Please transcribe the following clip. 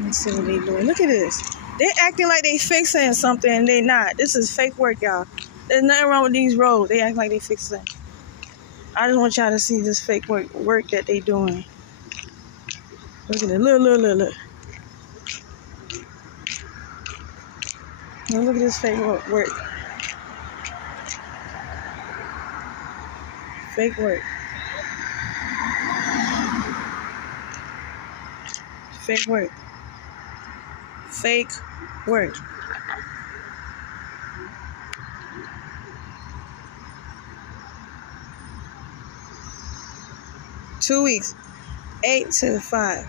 Let's see what they doing. Look at this. They acting like they fixing something and they not. This is fake work, y'all. There's nothing wrong with these roads. They act like they fixing. I just want y'all to see this fake work that they doing. Look at it. Look. Now look at this fake work. Fake work. Fake work. Fake work. Two weeks. 8 to 5.